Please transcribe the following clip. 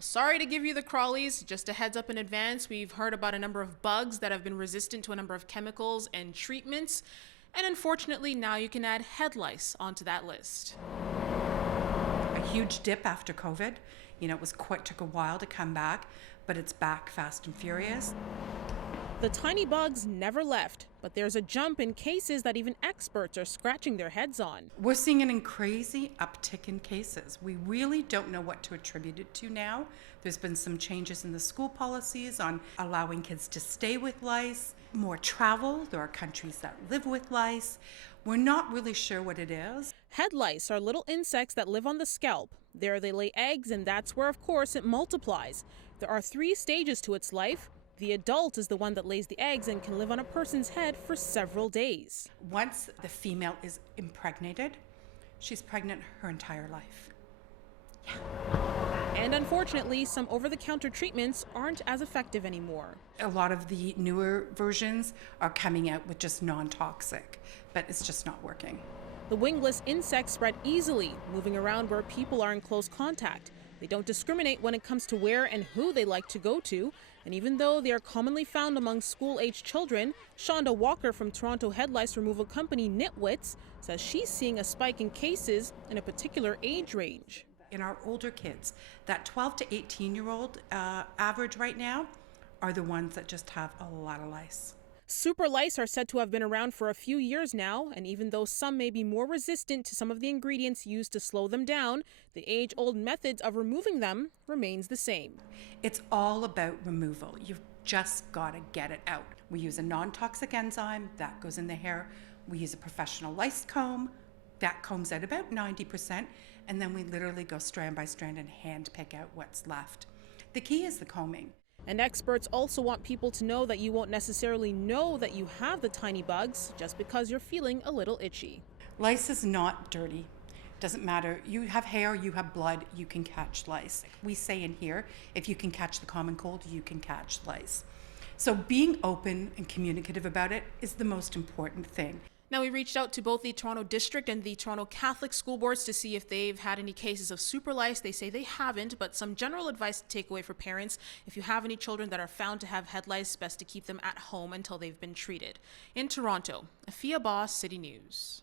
Well, sorry to give you the crawlies. Just a heads up in advance, we've heard about a number of bugs that have been resistant to a number of chemicals and treatments. And unfortunately, now you can add head lice onto that list. A huge dip after COVID. Took a while to come back, but it's back fast and furious. The tiny bugs never left, but there's a jump in cases that even experts are scratching their heads on. We're seeing an crazy uptick in cases. We really don't know what to attribute it to now. There's been some changes in the school policies on allowing kids to stay with lice, more travel. There are countries that live with lice. We're not really sure what it is. Head lice are little insects that live on the scalp. There they lay eggs, and that's where, of course, it multiplies. There are 3 stages to its life. The adult is the one that lays the eggs and can live on a person's head for several days. Once the female is impregnated, she's pregnant her entire life. Yeah. And unfortunately, some over-the-counter treatments aren't as effective anymore. A lot of the newer versions are coming out with just non-toxic, but it's just not working. The wingless insects spread easily, moving around where people are in close contact. They don't discriminate when it comes to where and who they like to go to. And even though they are commonly found among school-aged children, Shonda Walker from Toronto head lice removal company Nitwits says she's seeing a spike in cases in a particular age range. In our older kids, that 12 to 18-year-old average right now are the ones that just have a lot of lice. Super lice are said to have been around for a few years now, and even though some may be more resistant to some of the ingredients used to slow them down, the age-old methods of removing them remains the same. It's all about removal. You've just got to get it out. We use a non-toxic enzyme that goes in the hair. We use a professional lice comb that combs out about 90%, and then we literally go strand by strand and hand pick out what's left. The key is the combing. And experts also want people to know that you won't necessarily know that you have the tiny bugs just because you're feeling a little itchy. Lice is not dirty. Doesn't matter. You have hair, you have blood, you can catch lice. We say in here, if you can catch the common cold, you can catch lice. So being open and communicative about it is the most important thing. Now, we reached out to both the Toronto District and the Toronto Catholic School Boards to see if they've had any cases of super lice. They say they haven't, but some general advice to take away for parents: if you have any children that are found to have head lice, best to keep them at home until they've been treated. In Toronto, Afua Baah, City News.